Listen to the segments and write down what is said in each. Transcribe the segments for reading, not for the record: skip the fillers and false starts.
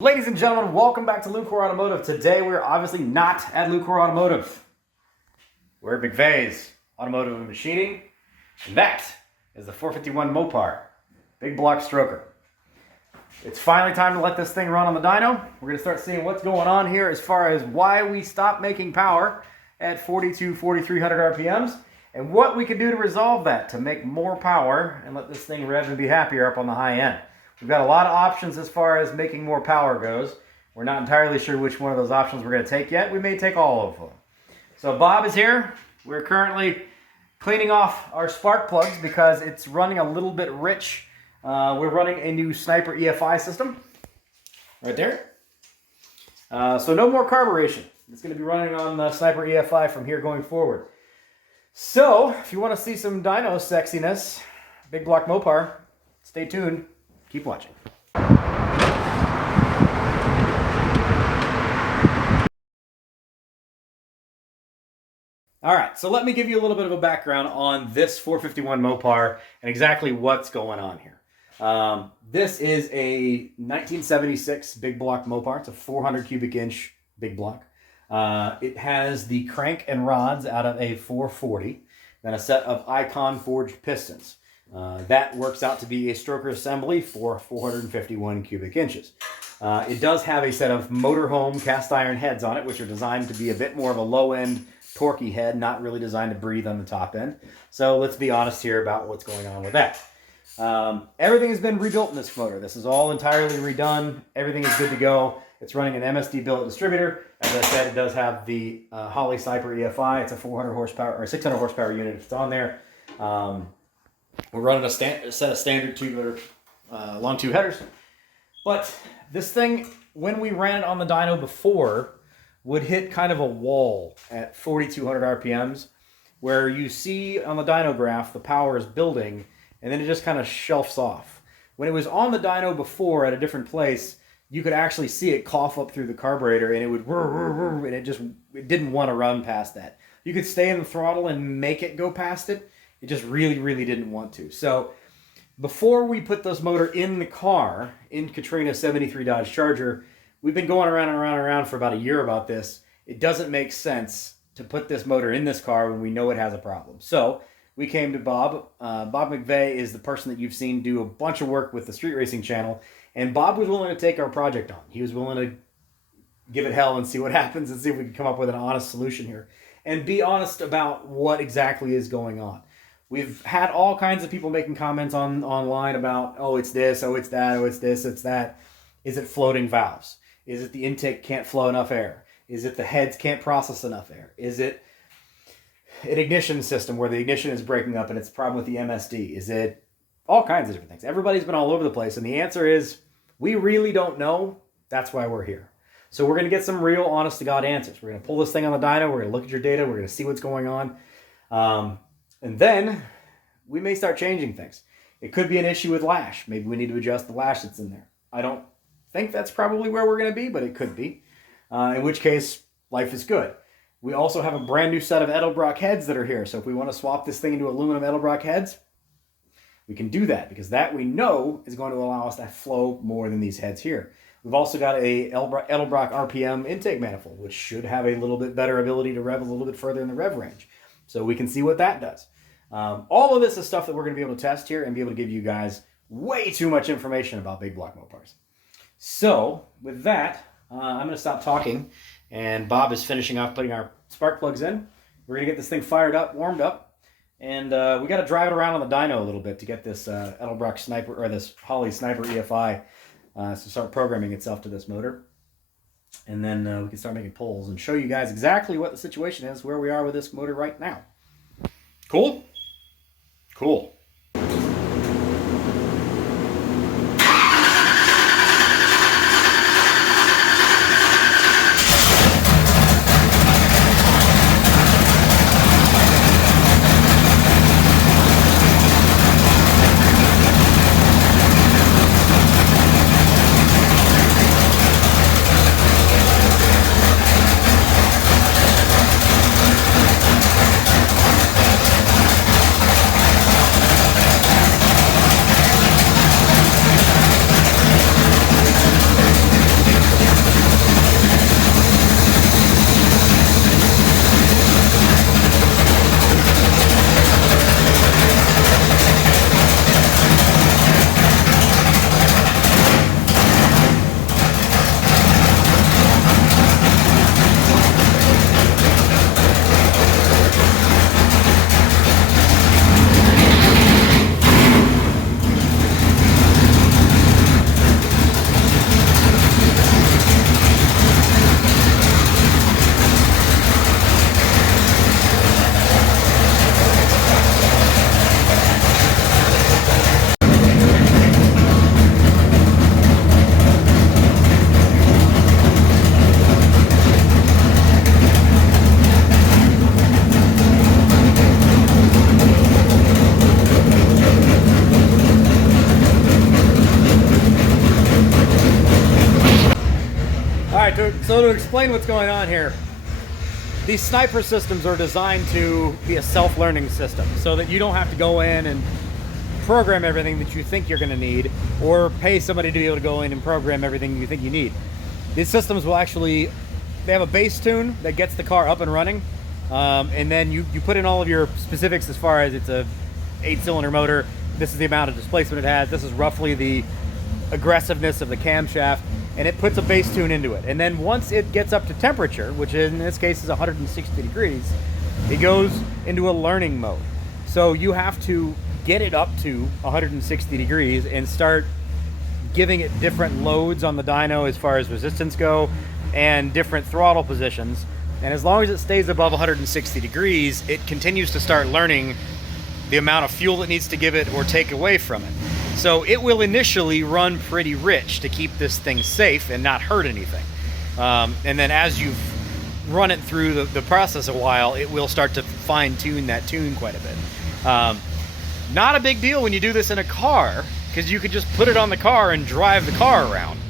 Ladies and gentlemen, welcome back to Lucore Automotive. Today we're obviously not at Lucore Automotive. We're at McVay's Automotive and Machining, and that is the 451 Mopar, big block stroker. It's finally time to let this thing run on the dyno. We're going to start seeing what's going on here as far as why we stopped making power at 4,300 RPMs, and what we can do to resolve that to make more power and let this thing rev and be happier up on the high end. We've got a lot of options as far as making more power goes. We're not entirely sure which one of those options we're going to take yet. We may take all of them. So Bob is here. We're currently cleaning off our spark plugs because it's running a little bit rich. We're running a new Sniper EFI system right there. So no more carburation. It's going to be running on the Sniper EFI from here going forward. So if you want to see some dyno sexiness, big block Mopar, stay tuned. Keep watching. All right, so let me give you a little bit of a background on this 451 Mopar and exactly what's going on here. This is a 1976 big block Mopar. It's a 400 cubic inch big block. It has the crank and rods out of a 440, then a set of Icon forged pistons. That works out to be a stroker assembly for 451 cubic inches. It does have a set of Motorhome cast iron heads on it, which are designed to be a bit more of a low-end, torquey head, not really designed to breathe on the top end. So let's be honest here about what's going on with that. Everything has been rebuilt in this motor. This is all entirely redone. Everything is good to go. It's running an MSD billet distributor. As I said, it does have the Holley Sniper EFI. It's a 400 horsepower or 600 horsepower unit if it's on there. We're running a set of standard tubular long tube headers. But this thing, when we ran it on the dyno before, would hit kind of a wall at 4,200 RPMs, where you see on the dyno graph the power is building, and then it just kind of shelves off. When it was on the dyno before at a different place, you could actually see it cough up through the carburetor, and it would and it didn't want to run past that. You could stay in the throttle and make it go past it. It just really didn't want to. So before we put this motor in the car, in Katrina's 73 Dodge Charger, we've been going around and around for about a year about this. It doesn't make sense to put this motor in this car when we know it has a problem. So we came to Bob. Bob McVay is the person that you've seen do a bunch of work with the Street Racing channel. And Bob was willing to take our project on. He was willing to give it hell and see what happens and see if we can come up with an honest solution here. And be honest about what exactly is going on. We've had all kinds of people making comments online about, oh, it's this, oh, it's that, oh, it's this, it's that. Is it floating valves? Is it the intake can't flow enough air? Is it the heads can't process enough air? Is it an ignition system where the ignition is breaking up and it's a problem with the MSD? Is it all kinds of different things? Everybody's been all over the place, and the answer is we really don't know. That's why we're here. So we're going to get some real honest-to-God answers. We're going to pull this thing on the dyno. We're going to look at your data. We're going to see what's going on. And then we may start changing things. It could be an issue with lash. Maybe we need to adjust the lash that's in there. I don't think that's probably where we're going to be, but it could be. In which case, life is good. We also have a brand new set of Edelbrock Heads that are here. So if we want to swap this thing into aluminum Edelbrock Heads, we can do that, because that we know is going to allow us to flow more than these heads here. We've also got a Edelbrock RPM intake manifold, which should have a little bit better ability to rev a little bit further in the rev range. So we can see what that does. All of this is stuff that we're going to be able to test here and be able to give you guys way too much information about big block Mopars. So with that, I'm going to stop talking, and Bob is finishing off putting our spark plugs in. We're going to get this thing fired up, warmed up, and we got to drive it around on the dyno a little bit to get this Edelbrock Sniper, or this Holley Sniper EFI to start programming itself to this motor. And then we can start making pulls and show you guys exactly what the situation is, where we are with this motor right now. Cool? Cool. right, so to explain what's going on here, these sniper systems are designed to be a self-learning system so that you don't have to go in and program everything that you think you're going to need or pay somebody to be able to go in and program everything you think you need. These systems will actually, they have a base tune that gets the car up and running, and then you put in all of your specifics as far as it's a 8-cylinder motor, this is the amount of displacement it has, this is roughly the aggressiveness of the camshaft, and it puts a base tune into it. And then once it gets up to temperature, which in this case is 160 degrees, it goes into a learning mode. So you have to get it up to 160 degrees and start giving it different loads on the dyno as far as resistance go and different throttle positions. And as long as it stays above 160 degrees, it continues to start learning the amount of fuel it needs to give it or take away from it. So it will initially run pretty rich to keep this thing safe and not hurt anything. And then as you've run it through the process a while, it will start to fine tune that tune quite a bit. Not a big deal when you do this in a car, because you could just put it on the car and drive the car around,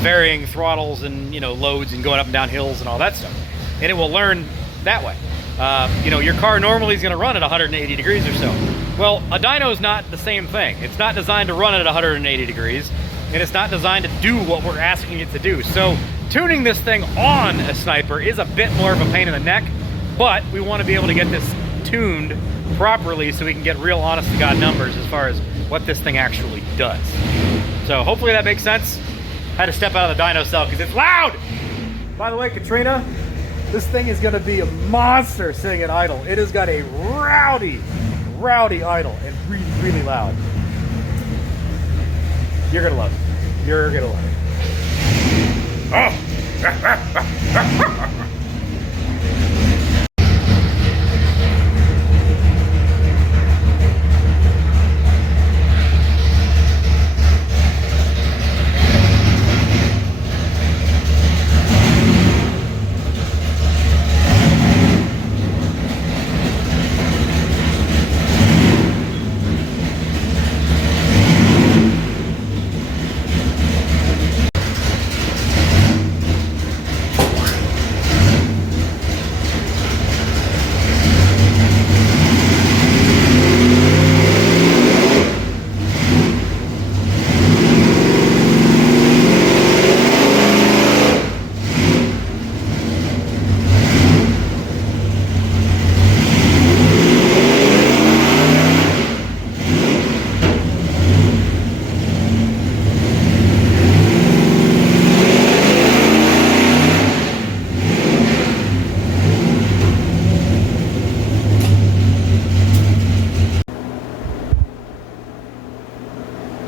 varying throttles and loads and going up and down hills and all that stuff. And it will learn that way. Your car normally is going to run at 180 degrees or so. Well, a dyno is not the same thing. It's not designed to run at 180 degrees, and it's not designed to do what we're asking it to do. So tuning this thing on a sniper is a bit more of a pain in the neck, but we want to be able to get this tuned properly so we can get real honest to God numbers as far as what this thing actually does. So hopefully that makes sense. Had to step out of the dyno cell because it's loud. By the way, Katrina, this thing is going to be a monster sitting at idle. It has got a rowdy idle and really, really loud. You're going to love it. You're going to love it. Oh.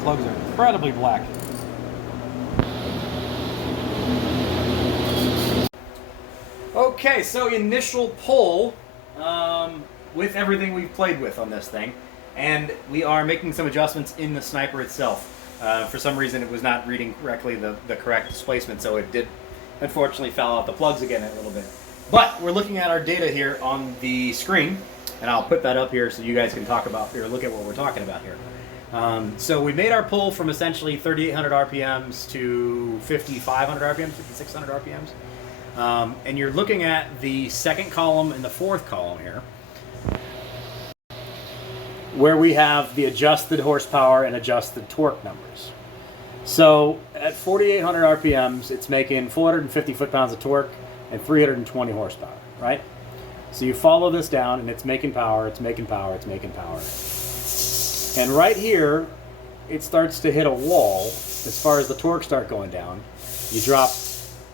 Plugs are incredibly black. Okay, so initial pull with everything we've played with on this thing, and we are making some adjustments in the sniper itself. For some reason it was not reading correctly the correct displacement, so it did unfortunately foul out the plugs again a little bit. But we're looking at our data here on the screen, and I'll put that up here so you guys can talk about or look at what we're talking about here. So we made our pull from essentially 3,800 RPMs to 5,500 RPMs, 5,600 RPMs. And you're looking at the second column and the fourth column here, where we have the adjusted horsepower and adjusted torque numbers. So at 4,800 RPMs, it's making 450 foot-pounds of torque and 320 horsepower, right? So you follow this down, and it's making power, it's making power, it's making power. And right here, it starts to hit a wall as far as the torque start going down. You drop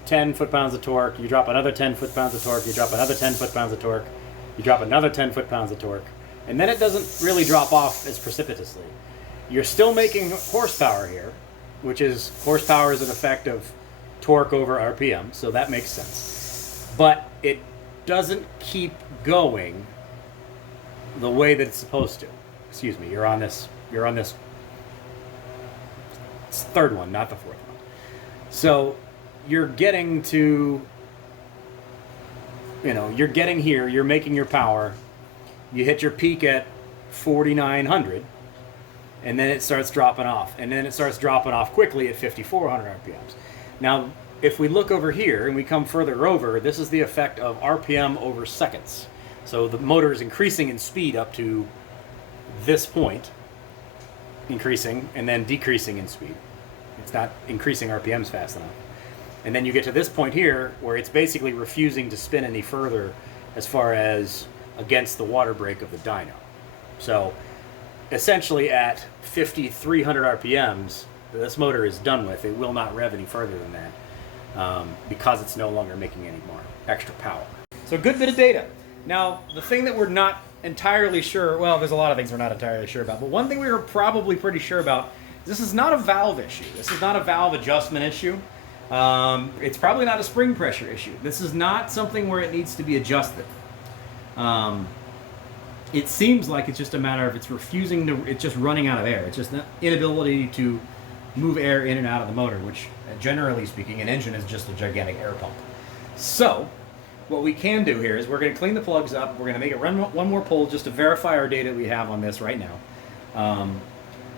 10 foot-pounds of torque, you drop another 10 foot-pounds of torque, you drop another 10 foot-pounds of torque, you drop another 10 foot-pounds of torque, and then it doesn't really drop off as precipitously. You're still making horsepower here, which is horsepower is an effect of torque over RPM, so that makes sense. But it doesn't keep going the way that it's supposed to. Excuse me, you're on this third one, not the fourth one. So you're getting to, you're getting here, you're making your power, you hit your peak at 4,900, and then it starts dropping off, and then it starts dropping off quickly at 5,400 RPMs. Now, if we look over here and we come further over, this is the effect of RPM over seconds. So the motor is increasing in speed up to this point, increasing, and then decreasing in speed. It's not increasing RPMs fast enough. And then you get to this point here where it's basically refusing to spin any further as far as against the water brake of the dyno. So essentially at 5,300 RPMs, this motor is done with. It will not rev any further than that because it's no longer making any more extra power. So good bit of data. Now, the thing that we're not entirely sure, well, there's a lot of things we're not entirely sure about, but one thing we were probably pretty sure about, this is not a valve issue. This is not a valve adjustment issue. It's probably not a spring pressure issue. This is not something where it needs to be adjusted. It seems like it's just a matter of it's refusing to, it's just running out of air. It's just an inability to move air in and out of the motor, which generally speaking, an engine is just a gigantic air pump. So what we can do here is we're going to clean the plugs up. We're going to make it run one more pull just to verify our data we have on this right now.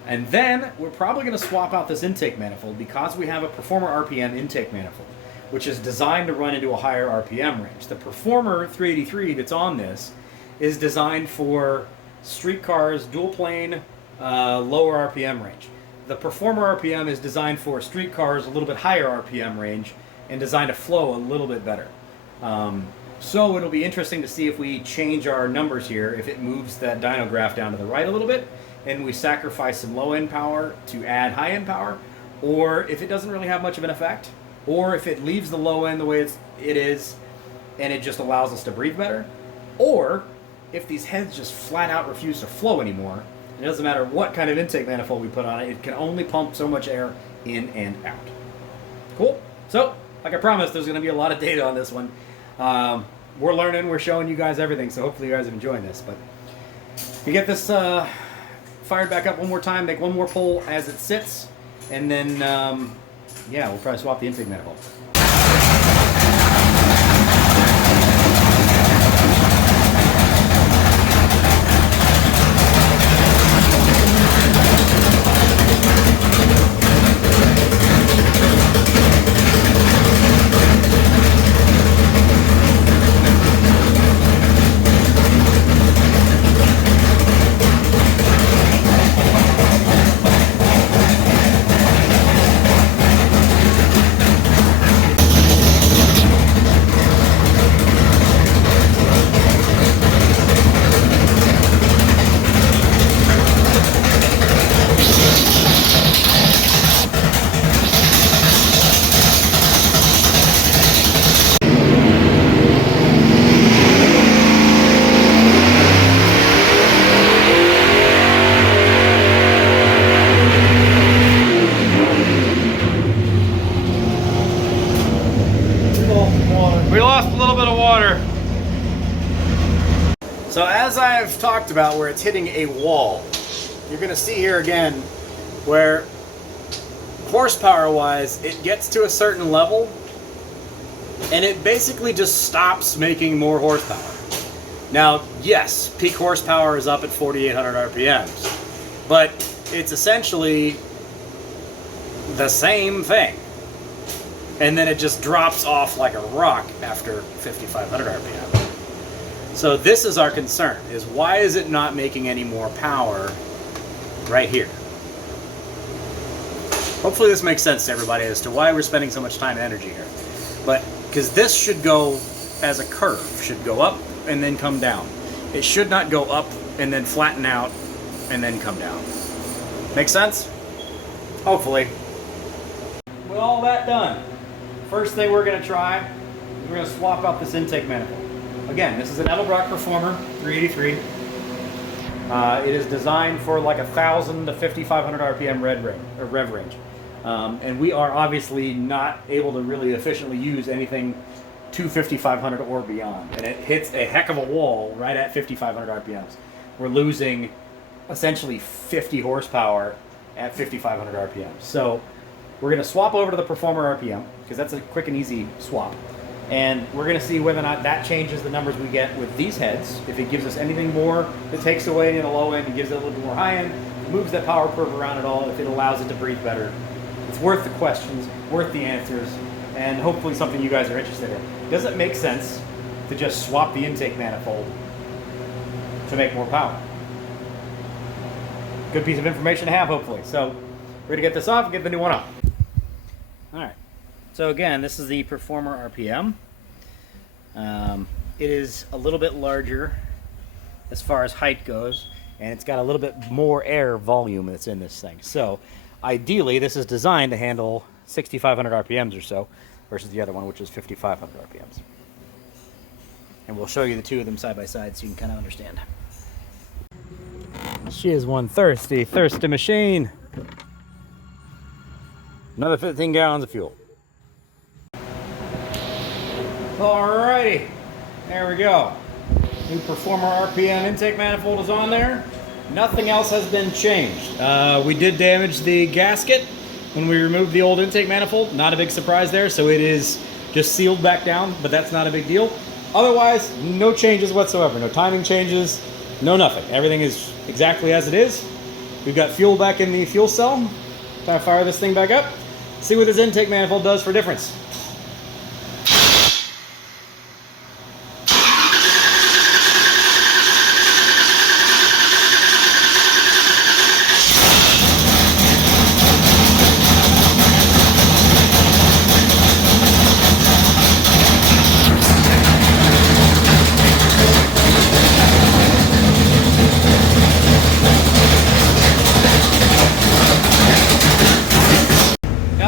And then we're probably going to swap out this intake manifold because we have a Performer RPM intake manifold, which is designed to run into a higher RPM range. The Performer 383 that's on this is designed for street cars, dual plane, lower RPM range. The Performer RPM is designed for street cars, a little bit higher RPM range, and designed to flow a little bit better. So it'll be interesting to see if we change our numbers here, if it moves that dyno graph down to the right a little bit, and we sacrifice some low-end power to add high-end power, or if it doesn't really have much of an effect, or if it leaves the low end the way it is, and it just allows us to breathe better, or if these heads just flat out refuse to flow anymore. It doesn't matter what kind of intake manifold we put on it, it can only pump so much air in and out. Cool? So, like I promised, there's going to be a lot of data on this one. We're learning, we're showing you guys everything, so hopefully you guys are enjoying this. But you get this fired back up one more time, make one more pull as it sits, and then, yeah, we'll probably swap the intake manifold. We lost a little bit of water. So as I've talked about where it's hitting a wall, you're going to see here again where horsepower wise it gets to a certain level and it basically just stops making more horsepower. Now yes, peak horsepower is up at 4,800 RPMs, but it's essentially the same thing. And then it just drops off like a rock after 5,500 RPM. So this is our concern, is why is it not making any more power right here? Hopefully this makes sense to everybody as to why we're spending so much time and energy here. But, because this should go as a curve, should go up and then come down. It should not go up and then flatten out and then come down. Make sense? Hopefully. With all that done, first thing we're going to try, we're going to swap out this intake manifold. Again, this is an Edelbrock Performer 383. It is designed for like 1,000 to 5,500 RPM rev range. And we are obviously not able to really efficiently use anything to 5,500 or beyond. And it hits a heck of a wall right at 5,500 RPMs. We're losing essentially 50 horsepower at 5,500 RPMs. So we're going to swap over to the Performer RPM, because that's a quick and easy swap. And we're going to see whether or not that changes the numbers we get with these heads. If it gives us anything more that takes away in the low end and gives it a little bit more high end, moves that power curve around at all, if it allows it to breathe better. It's worth the questions, worth the answers, and and hopefully something you guys are interested in. Does it make sense to just swap the intake manifold to make more power? Good piece of information to have, hopefully. So we're gonna get this off and get the new one up. All right, so again, this is the Performer RPM. It is a little bit larger as far as height goes, and it's got a little bit more air volume that's in this thing. So ideally, this is designed to handle 6,500 RPMs or so, versus the other one, which is 5,500 RPMs. And we'll show you the two of them side by side so you can kind of understand. She is one thirsty machine. Another 15 gallons of fuel. Alrighty, there we go. New Performer RPM intake manifold is on there. Nothing else has been changed. We did damage the gasket when we removed the old intake manifold. Not a big surprise there, so it is just sealed back down, but that's not a big deal. Otherwise, no changes whatsoever. No timing changes, no nothing. Everything is exactly as it is. We've got fuel back in the fuel cell. Time to fire this thing back up. See what this intake manifold does for difference.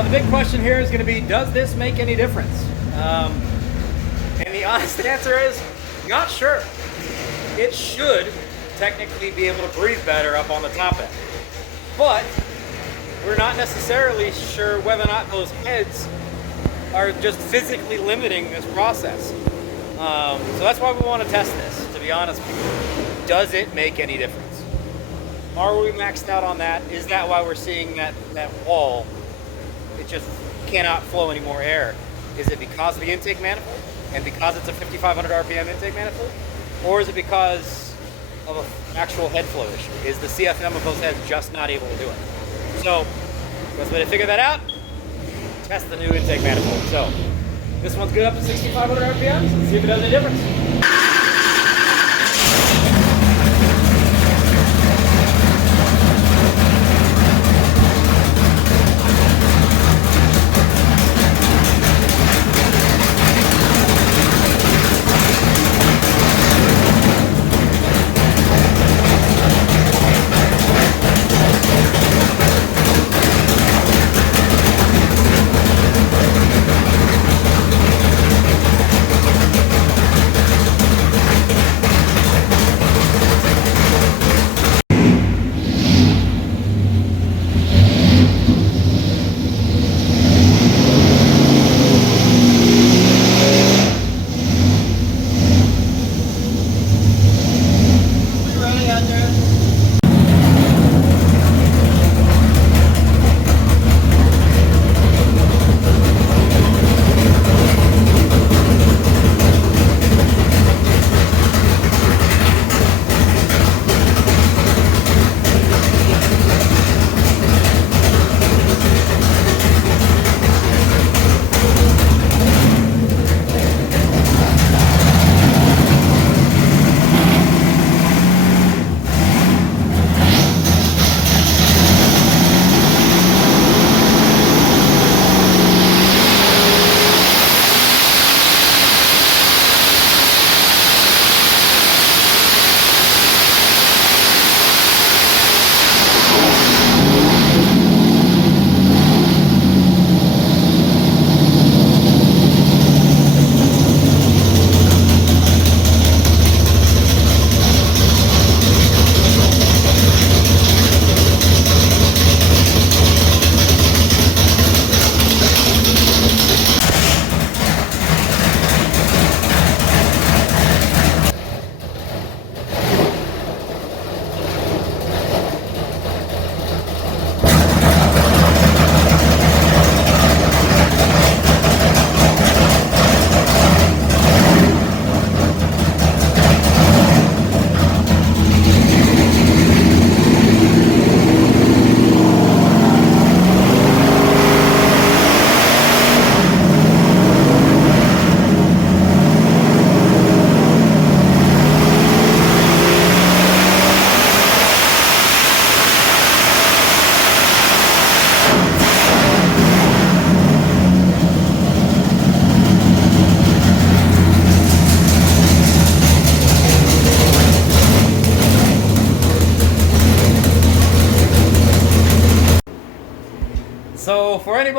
The big question here is going to be, does this make any difference? And the honest answer is, not sure. It should technically be able to breathe better up on the top end. But we're not necessarily sure whether or not those heads are just physically limiting this process. So that's why we want to test this, to be honest with you. Does it make any difference? Are we maxed out on that? Is that why we're seeing that wall? It just cannot flow any more air. Is it because of the intake manifold and because it's a 5,500 RPM intake manifold? Or is it because of an actual head flow issue? Is the CFM of those heads just not able to do it? So, best way to figure that out, test the new intake manifold. So, this one's good up to 6,500 RPMs. Let's see if it does any difference.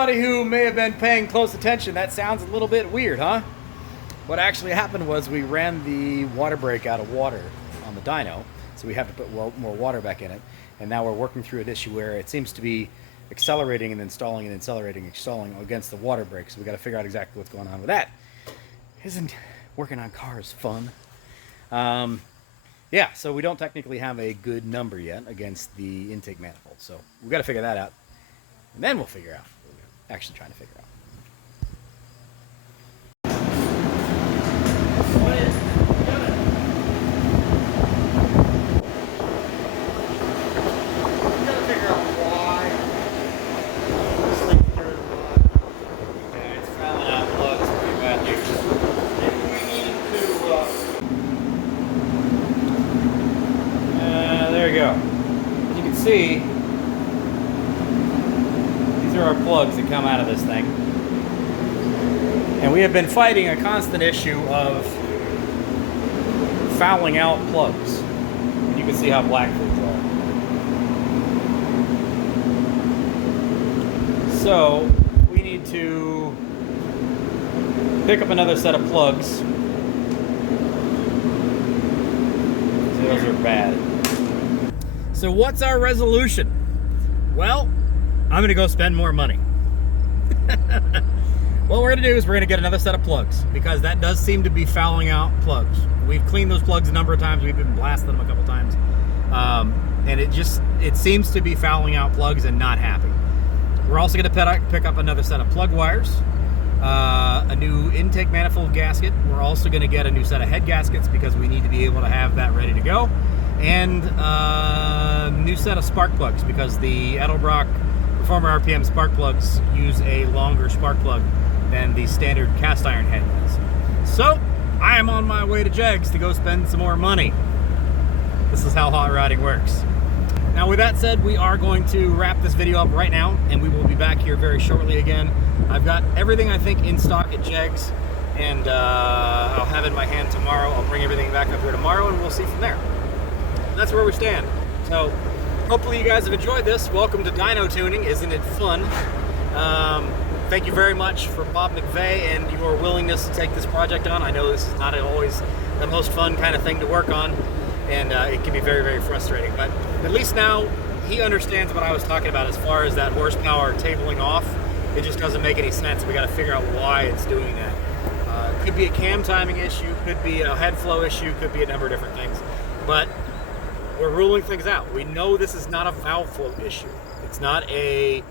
anybody who may have been paying close attention, that sounds a little bit weird, huh? What actually happened was we ran the water brake out of water on the dyno, so we have to put more water back in it. And now we're working through an issue where it seems to be accelerating and then stalling and then accelerating and stalling against the water brake. So we got to figure out exactly what's going on with that. Isn't working on cars fun? Yeah, so we don't technically have a good number yet against the intake manifold. So we got to figure that out. And then we'll figure out what we're actually trying to figure out. As you can see, these are our plugs that come out of this thing. And we have been fighting a constant issue of fouling out plugs. And you can see how black these are. So we need to pick up another set of plugs. Those are bad. So what's our resolution? Well, I'm going to go spend more money. What we're going to do is we're going to get another set of plugs, because that does seem to be fouling out plugs. We've cleaned those plugs a number of times. We've been blasting them a couple times. And it seems to be fouling out plugs and not happy. We're also going to pick up another set of plug wires, a new intake manifold gasket. We're also going to get a new set of head gaskets because we need to be able to have that ready to go. And a new set of spark plugs, because the Edelbrock Performer RPM spark plugs use a longer spark plug than the standard cast iron head does. So I am on my way to Jegs to go spend some more money. This is how hot rodding works. Now with that said, we are going to wrap this video up right now, and we will be back here very shortly again. I've got everything I think in stock at Jegs, and I'll have it in my hand tomorrow. I'll bring everything back up here tomorrow, and we'll see from there. That's where we stand. So hopefully you guys have enjoyed this. Welcome to dyno tuning. Isn't it fun? Thank you very much for Bob McVay and your willingness to take this project on. I know this is not always the most fun kind of thing to work on, and it can be very, very frustrating. But at least now he understands what I was talking about as far as that horsepower tabling off. It just doesn't make any sense. We got to figure out why it's doing that. Could be a cam timing issue, could be a head flow issue, could be a number of different things. But we're ruling things out. We know this is not a valve flow issue. It's not a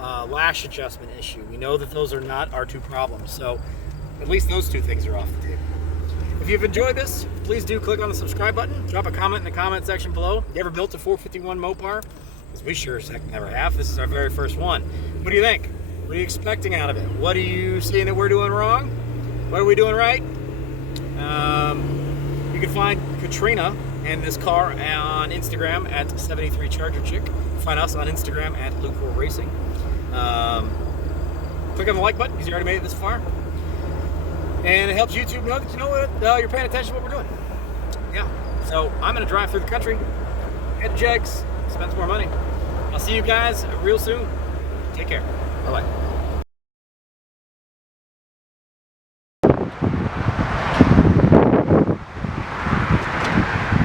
lash adjustment issue. We know that those are not our two problems. So at least those two things are off the table. If you've enjoyed this, please do click on the subscribe button. Drop a comment in the comment section below. You ever built a 451 Mopar? Because we sure as heck never have. This is our very first one. What do you think? What are you expecting out of it? What are you seeing that we're doing wrong? What are we doing right? You can find Katrina and this car on Instagram at 73ChargerChick. Find us on Instagram at LucoreRacing. Click on the like button because you already made it this far. And it helps YouTube know that you know what, you're paying attention to what we're doing. Yeah. So I'm going to drive through the country, head to Jegs, spend some more money. I'll see you guys real soon. Take care. Bye-bye.